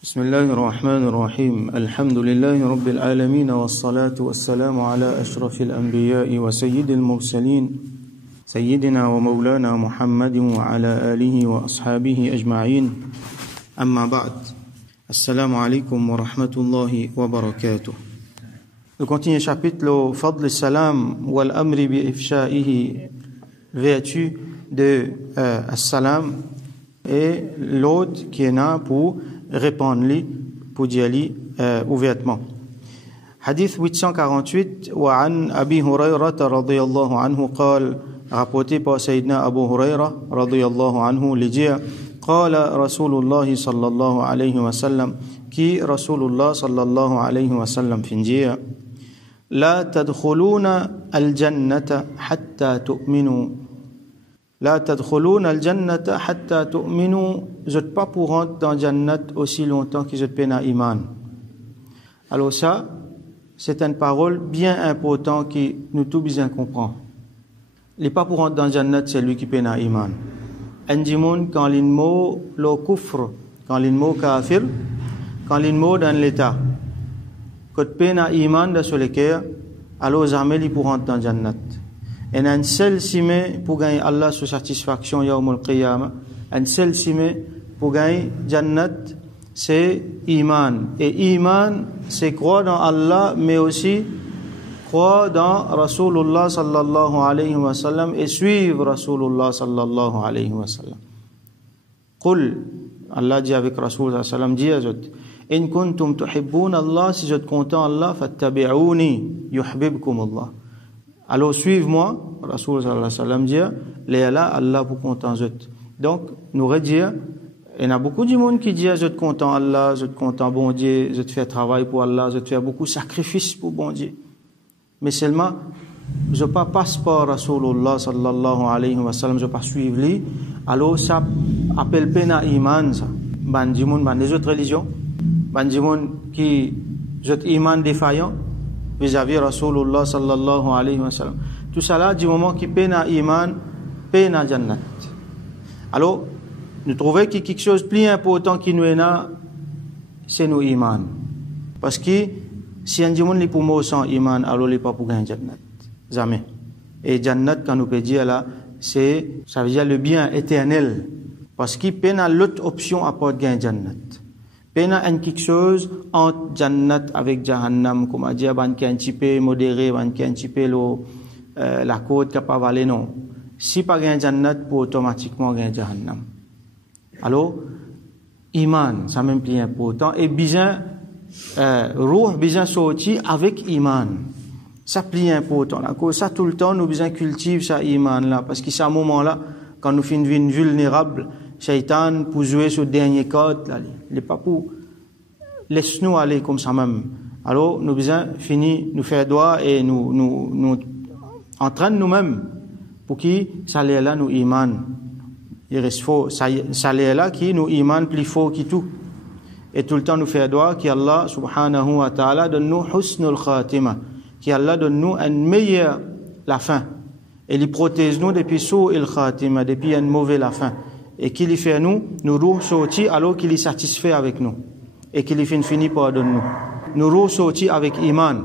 بسم الله الرحمن الرحيم الحمد لله رب العالمين والصلاة والسلام على أشرف الأنبياء وسيد المرسلين سيدنا ومولانا محمد وعلى آله وأصحابه أجمعين أما بعد السلام عليكم ورحمة الله وبركاته. Nous continuons le chapitre le fadl salam wal amri bi ifsha'ihi, vertu de salam et l'autre qui est là pour répondre-lui, pour dire-lui ouvertement. Hadith 848 وعن أبي هريرة رضي الله عنه قال, rapporté par Sayyidina Abu Huraira رضي الله عنه, lui dit قال رسول الله صلى الله عليه وسلم, qui رسول الله صلى الله عليه وسلم fin dire لا تدخلون الجنة حتى تؤمنوا لا تدخلون الجنة حتى تؤمنوا. Vous n'êtes pas pour rentrer dans Jannat aussi longtemps que vous êtes péna iman. Alors ça, c'est une parole bien importante que nous tous bien comprenons. Les pas pour rentrer dans Jannat, c'est lui qui péna iman. Un dimoun quand l'inmo le kufr, quand l'inmo kafir, quand l'inmo dans l'état, quand péna iman dans ce lequel, alors jamais il pour rentrer dans Jannat. Et un seul simé pour gagner Allah sous satisfaction yawmul qiyamah, un seul simé pour gagner Jannat, c'est iman. Et iman, c'est croire dans Allah, mais aussi croire dans Rasulullah sallallahu alayhi wa sallam et suivre Rasulullah sallallahu alayhi wa sallam. Qul, Allah dit avec Rasulullah sallallahu alayhi wa sallam, dit in kuntum tuhibbun Allah, si vous êtes content Allah, fattabi'uni yuhibbukum Allah. Alors suive-moi, Rasul sallallahu alayhi wa sallam dit, là Allah pour content je. Donc nous redire, il y a beaucoup de monde qui dit je te content Allah, je te content bon Dieu, je te fais travail pour Allah, je te fais beaucoup de sacrifices pour bon Dieu. Mais seulement je pas passe par Rasulullah sallallahu alayhi wa sallam, je pas suivre lui, alors ça appelle pena iman ça. Ban di monde ban les autres religions, ban di monde qui je iman défaillant vis-à-vis Rasulullah sallallahu alayhi wa sallam. Tout ça là, du moment qui peine à iman, peine à Jannat. Alors, nous trouvons que quelque chose de plus important qui nous est là, c'est nos iman. Parce que si un dimanche pour moi sans iman, alors il n'est pas pour gagner Jannat. Jamais. Et Jannat, quand nous peut dire là, ça veut dire le bien éternel. Parce qu'il peine à l'autre option à part gagner Jannat. Pena en quelque chose entre Jannat avec Jahannam, comme a dit, ban qui un petit peu modéré, ban qui un petit peu la côte capable d'aller non. Si pas gain Jannat, pour automatiquement gain Jahannam. Alors, iman, ça même plus important. Et bien, ruh, bien sorti avec iman. Ça plus important. Ça tout le temps, nous bien cultive ça iman là, parce que c'est un moment là, quand nous finissons vulnérables, Shaitan pour jouer sur le dernier code, là, il n'est pas pour laisse-nous aller comme ça même. Alors, nous besoin finir, nous faire droit et nous entraîne nous-mêmes pour qui ça l'est là nous iman. Il reste faux, ça l'est là qui nous iman plus fort que tout. Et tout le temps nous faire droit qui Allah subhanahu wa ta'ala donne nous husnul khatima, qui Allah donne nous une meilleure la fin. Et il protège nous depuis su'il khatima, depuis une mauvaise la fin. Et qu'il y fait nous roux sortis alors qu'il est satisfait avec nous. Et qu'il y finit par donner nous. Nous roux sortis avec iman.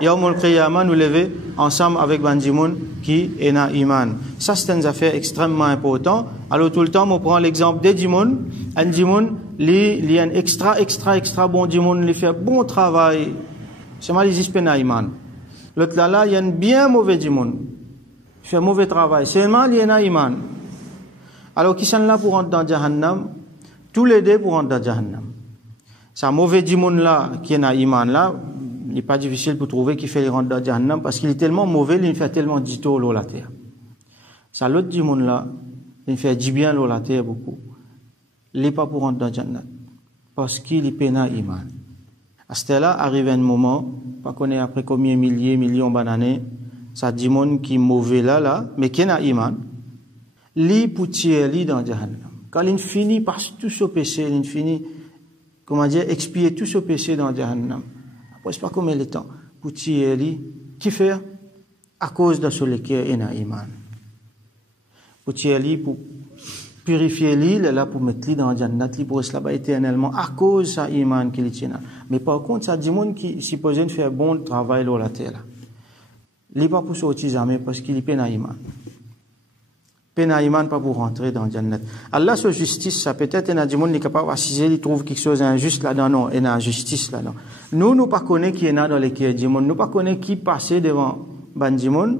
Yawmul qiyamah nous lever ensemble avec Bandimoun qui est na iman. Ça c'est une affaire extrêmement importante. Alors tout le temps, on prend l'exemple des dimoun. Un dimoun, il y a un extra bon dimoun, il fait bon travail. C'est mal, il existe na iman. L'autre là, il y a un bien mauvais dimoun. Il fait mauvais travail. C'est mal, il y a na iman. Alors, qui sont là pour rentrer dans Jahannam? Tous les deux pour rentrer dans Jahannam. C'est un mauvais dimoun là, qui est dans iman là, il n'est pas difficile pour trouver qui fait rentrer dans Jahannam parce qu'il est tellement mauvais, il fait tellement dito l'eau la terre. C'est l'autre dimoun là, il fait du bien l'eau la terre beaucoup. Il n'est pas pour rentrer dans Jahannam parce qu'il est pénal iman. À ce là arrive un moment, pas qu'on est après combien millions d'années, ça dimoun qui est mauvais là, mais qui est dans iman. Li pour tirer dans Jahannam. Quand il finit par tout ce péché, il finit, comment dire, expier tout ce péché dans Jahannam. Après, c'est pas combien de temps. Pour tirer, qui fait? À cause de ce lequel il y a iman. Pour tirer, pour purifier lui, il est là pour mettre lui dans le Jannat, lui pour rester là-bas éternellement, à cause de sa iman qu'il tient. Mais par contre, ça dit monde qui supposé faire bon travail sur la terre. Il n'est pas pour sortir jamais parce qu'il est peine à iman. Peine à iman pas pour rentrer dans le Jannat. Allah, sur justice, ça peut-être, il y a des gens qui sont capables d'assiser, ils trouvent quelque chose d'injuste là-dedans, non, il y a justice là-dedans. Nous ne connaissons pas qui est dans les cœurs du monde, nous ne connaissons pas qui passe devant le monde.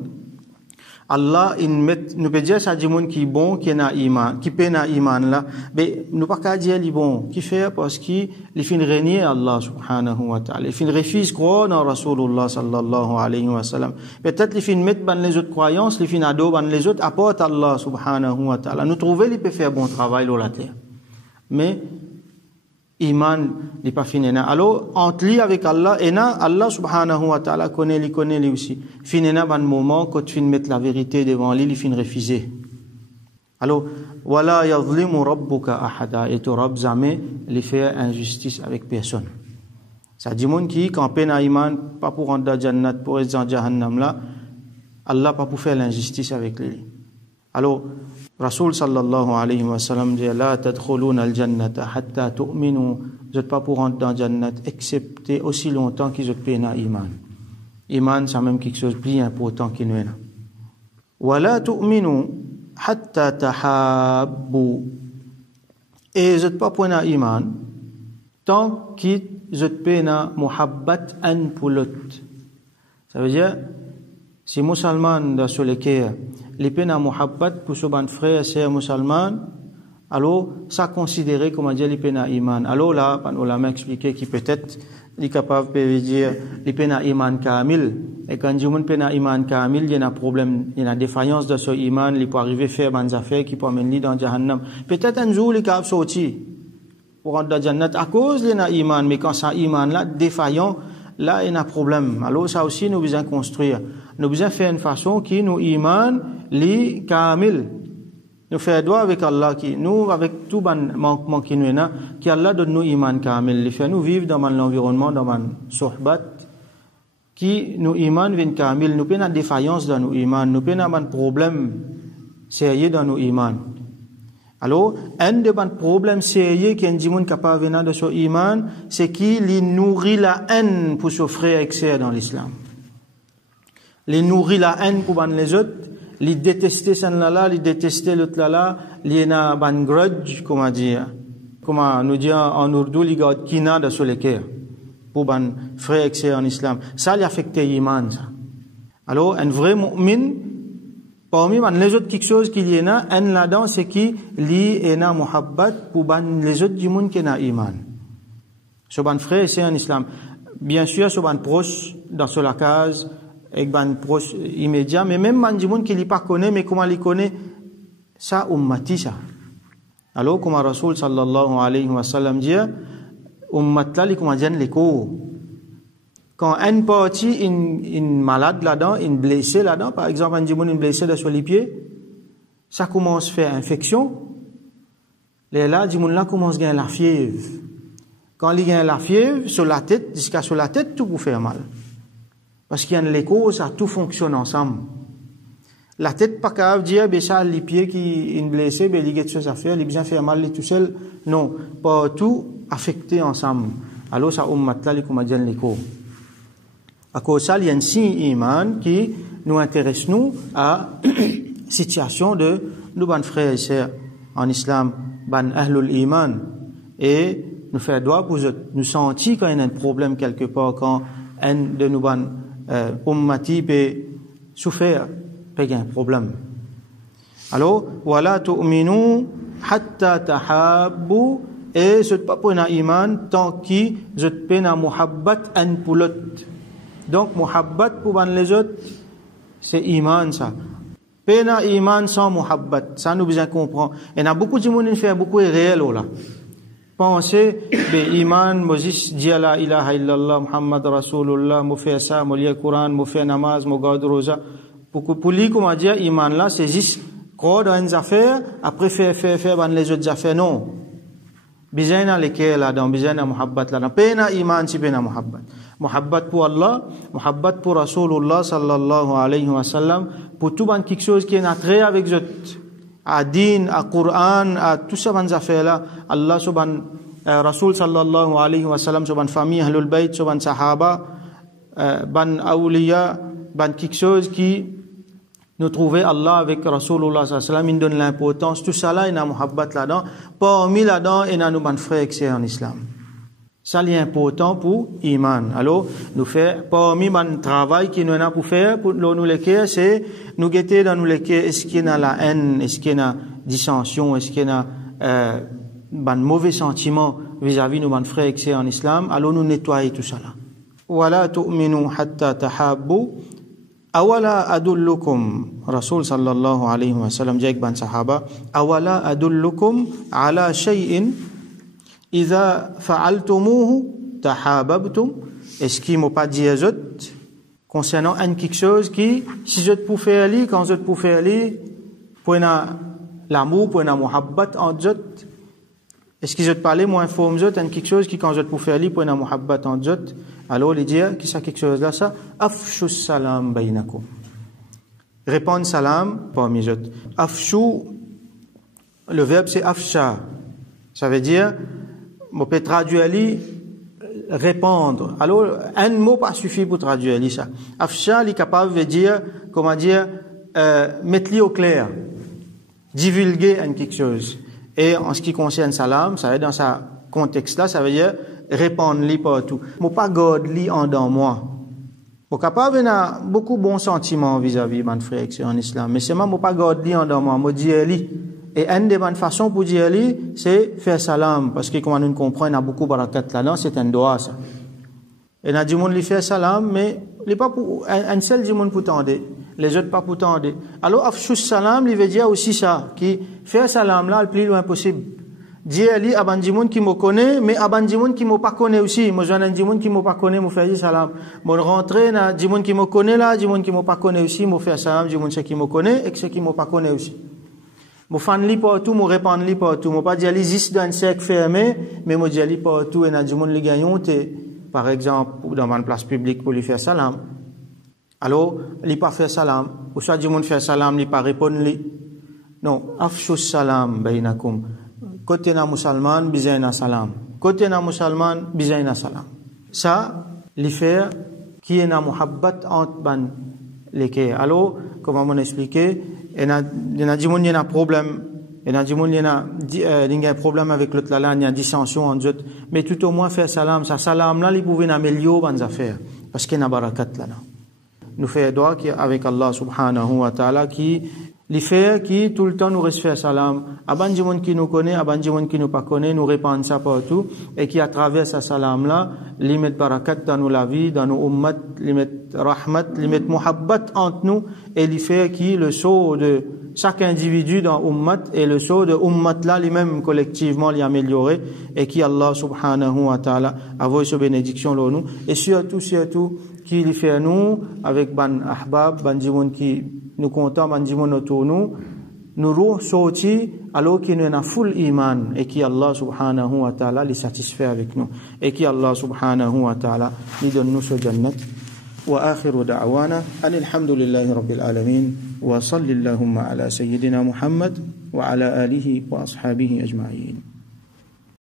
Allah, nous peut dire ça du monde qui est bon, qui est na iman, qui peine à iman là, mais nous pas qu'à dire il est bon, qui fait parce qu'il fin régner Allah subhanahu wa ta'ala, il fin refuse croire dans Rasulullah sallallahu alayhi wa sallam. Peut-être il fin mettre ban les autres croyances, il fin ado ban les autres apporte Allah subhanahu wa ta'ala. Nous trouver il peut faire bon travail sur la terre. Mais iman n'est pas fini. Alors, entre lui avec Allah, et Allah subhanahu wa ta'ala connaît lui aussi. Finina ban moment, quand tu mettre la vérité devant lui, il fin refuser. Alors, wala yadhlimu rabbuka ahada, et ton Rabb jamais les fait injustice avec personne. Ça dit monde qui, quand peine à iman, pas pour rentrer dans Jannat, pour être dans Jahannam là, Allah pas pour faire l'injustice avec lui. Alors, Rasul sallallahu alayhi wa sallam dit la tadkhuluna al-jannata hatta tu'minu, vous n'êtes pas pour rentrer dans Jannat excepté aussi longtemps qu'ils ont peine à iman. Iman c'est même quelque chose de plus important qu'il n'est là. Wa la tu'minu hatta tahabbu, et vous n'êtes pas pour à iman tant qu'ils ont peine à muhabbat an pour l'autre. Ça veut dire si musulman dans sur le cœur les peines à muhabbat pour ce ban frère et sœur musulman, alors ça considéré comme dire les peines à iman. Alors là on l'a expliqué qui peut-être est capable de dire les peines à iman kamil, et quand dit mon peine à iman kamil, il y a un problème, il y a une défaillance de ce iman, il peut arriver faire des affaires qui peut amener dans Jahannam. Peut-être un jour il capable sortir pour rentrer dans Jannat à cause il y a iman, mais quand ça iman là défaillant, là il y a un problème. Alors ça aussi nous besoin construire. Nous besoin faire une façon qui nous iman li kamil. Nous faire droit avec Allah qui nous avec tout manquement qui nous a, qui Allah donne nous iman kamil. Il fait nous vivre dans l'environnement, dans un sohbat qui nous iman vient kamil. Nous pas une défaillance dans nos iman, nous pas un problème sérieux dans nos iman. Alors, un des problèmes sérieux qui est un monde capable de venir de son iman, c'est qu'il nourrit la haine pour son frère et sœur dans l'islam. Il nourrit la haine pour les autres, il détester celle-là, il détester l'autre là, il y a un grudge, comment nous dit en ourdou, il y a kina de sur le cœur pour les frères et sœurs en islam. Ça, il affecte l'iman, ça. Alors, un vrai mu'min, parmi les autres quelque chose qu'il y a, un là-dedans, c'est qu'il y a un muhabbat pour les autres du monde qui ont iman. Sur les frères et sœurs en islam. Bien sûr, sur les proches, dans la case, avec ban proche immédiat, mais même man du monde qui ne pas connaît, mais comment il connaît, ça ummati ça. Alors, comme Rasul sallallahu alayhi wa sallam dit, ummat là, il comment dire l'écho. Quand un parti, une malade là-dedans, une blessé là-dedans, par exemple, un du monde, une blessé sur les pieds, ça commence à faire infection. Les là, du monde là commence à gagner la fièvre. Quand il gagne la fièvre, sur la tête, jusqu'à sur la tête, tout peut faire mal. Parce qu'il y a l'écho, ça tout fonctionne ensemble. La tête pas capable de dire, ben ça, les pieds qui sont blessés, ben il y a des choses à faire, il bien faire mal tout seul. Non, pas tout affecté ensemble. Alors ça, là, il comment dire l'écho. À cause de ça, il y a un signe iman qui nous intéresse nous à situation de nos ban frères et sœurs en islam, ban ahlul iman, et nous faire droit pour nous sentir quand il y a un problème quelque part, quand un de nos ban ummati peut souffrir, peut y a un problème. Alors, wala tu'minu hatta tahabbu, et ce n'est pas pour un iman tant qu'il je peine à muhabbat un pour l'autre. Donc, muhabbat pour les autres, c'est iman ça. Peine à iman sans muhabbat, ça nous besoin comprendre. Et il y a beaucoup de monde qui fait beaucoup de réel là. Pensez, ben iman, Moses dit la ilaha illallah, Muhammad Rasulullah, mo fait ça, mo lit Coran, mo fait namaz, mo garde rosa. Pour lui, comment dire, iman là, c'est juste croire dans une affaire, après faire dans les autres affaires, non. Besoin dans lesquels là-dedans, besoin dans muhabbat là-dedans. Peine à iman, c'est peine à muhabbat. Muhabbat pour Allah, muhabbat pour Rasulullah sallallahu alayhi wa sallam, pour tout quelque chose qui est trait avec eux, à din, à Coran, à tout ça ban affaires là, Allah subhanahu Rasul sallallahu alayhi wa sallam sur ban famille ahlul bayt, sur ban sahaba, ban awliya, ban quelque chose qui nous trouver Allah avec Rasulullah sallallahu alayhi wa sallam, il donne l'importance, tout ça là, il y a muhabbat là-dedans, parmi là-dedans, il y a nos ban frères qui sont en islam. Ça c'est important pour iman. Alors, nous fait parmi ban travail qui nous a pour faire, pour nous l'équer, c'est nous guetter dans nous l'équer, est-ce qu'il y a la haine, est-ce qu'il y a dissension, est-ce qu'il y a ban mauvais sentiment vis-à-vis de nos frères qui sont en islam, alors nous nettoyer tout ça là. Wala tu'minu hatta tahabbu awala adullukum Rasul sallallahu alayhi wa sallam dit ban sahaba awala adullukum ala shay'in idha fa'altumuhu tahabbtum. Est-ce qu'il m'a pas dit aux autres concernant quelque chose qui si je te pouvais faire ali quand je te pouvais faire ali pour l'amour pour la muhabbat entre eux. Est-ce que je te parlais, moi, informe eux, quelque chose qui, quand je te pouvais aller pour une muhabbat en eux, alors, il dit, qui ça quelque chose là, ça, afshu salam baynakum. Répondre salam parmi eux. Afshu, le verbe c'est afsha. Ça veut dire, on peut traduire ali, répandre. Alors, un mot pas suffit pour traduire ali ça. Afsha, il est capable de dire, comment dire, mettre-li au clair. Divulguer quelque chose. Et en ce qui concerne salam, ça veut dire dans ce contexte-là, ça veut dire répandre-li partout. Moi pas garde-li en dans moi. Moi capable n'a beaucoup bons sentiments vis-à-vis de mon frère en islam, mais c'est moi pas garde-li en dans moi, moi dire-li. Et une des bonnes façons pour dire-li, c'est faire salam, parce que comme nous comprenons, il y a beaucoup de barakat là-dedans, c'est un doigt ça. Et il y a du monde qui fait salam, mais il pas pour un seul du monde pour tendre. Les autres pas pour tendre. Alors, afshu salam, il veut dire aussi ça, qui fait salam là, le plus loin possible. Dire ali, aban du monde qui me connaît, mais aban du monde qui me pas connaît aussi. Moi, j'en ai du monde qui me pas connaît, me faire salam. Moi, rentrer, na, du monde qui me connaît là, du monde qui me pas connaît aussi, me faire salam, du monde qui me connaît, et ceux qui me pas connaît aussi. Moi, fan li partout, moi, répandre li partout. Moi, pas dire ali, juste dans un cercle fermé, mais moi, dire ali partout, et na, du monde li gagnant, par exemple, dans une place publique pour lui faire salam. Alors, il pas faire salam. Ou soit du monde faire salam, il pas répondre li. Non, afshu salam baynakum. Côté na musulman, bizaina salam. Côté na musulman, bizaina salam. Ça, li faire qui est na muhabbat entre ban lesquels. Alors, comme on expliqué, il y a du monde, il y a un problème. Il y a du monde, il y a un problème avec l'autre là, il y a dissension entre eux. Mais tout au moins faire salam. Ça, salam là, il pouvait améliorer les affaires. Parce qu'il y a une barakat là. Nous faisons doigt avec Allah subhanahu wa ta'ala qui les fait qui tout le temps nous reste faire salam. Aban du monde qui nous connaît, aban du monde qui nous pas connaît, nous répandre ça partout et qui à travers ce salam là, les mettre barakat dans nos la vie, dans nos ummat, les mettre rahmat, les mettre muhabbat entre nous et les fait qui le saut de chaque individu dans ummat et le saut de ummat là lui-même collectivement les améliorer et qui Allah subhanahu wa ta'ala a voulu sa bénédiction là nous et surtout qui les fait nous avec ban ahbab ban dimoun qui nous content ban dimoun autour nous roux sorti alors qu'il nous a full iman et qui Allah subhanahu wa ta'ala les satisfait avec nous et qui Allah subhanahu wa ta'ala lui donne nous ce jannat wa akhiru da'wana alhamdulillahi rabbil alamin wa sallallahu ala sayyidina Muhammad wa ala alihi wa ashabihi ajma'in.